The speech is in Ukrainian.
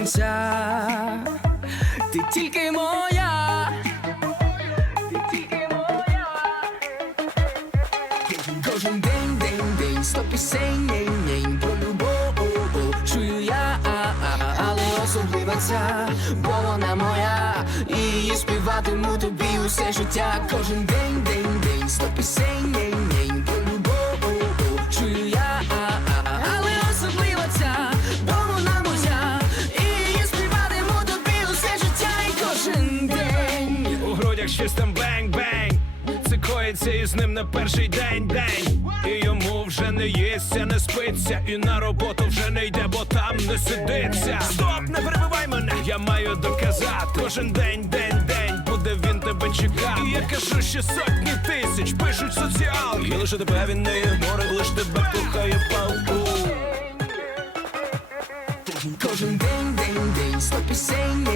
кінця. Ти тільки моя, ти тільки моя. Кожен день, день, 100 пісень, про любов чую я, але особлива ця, бо вона моя, і її співатиму тобі усе життя. Кожен день, день, 100 пісень, про любов чую я, але особлива ця, бо вона моя, і її співатиму тобі усе життя. І кожен день у грудях щось там бенг-бенг, це коїться із ним на перший день. І йому вже не їсться, не спиться, і на роботу вже не йде, бо там не сидиться. Стоп, не перебивай мене, я маю доказати. Кожен день, буде він тебе чекати. І я кажу, що сотні тисяч пишуть соціалки, і лише тебе він не ігнорить, лиш тебе кохає палку. Кожен день, 100 пісень,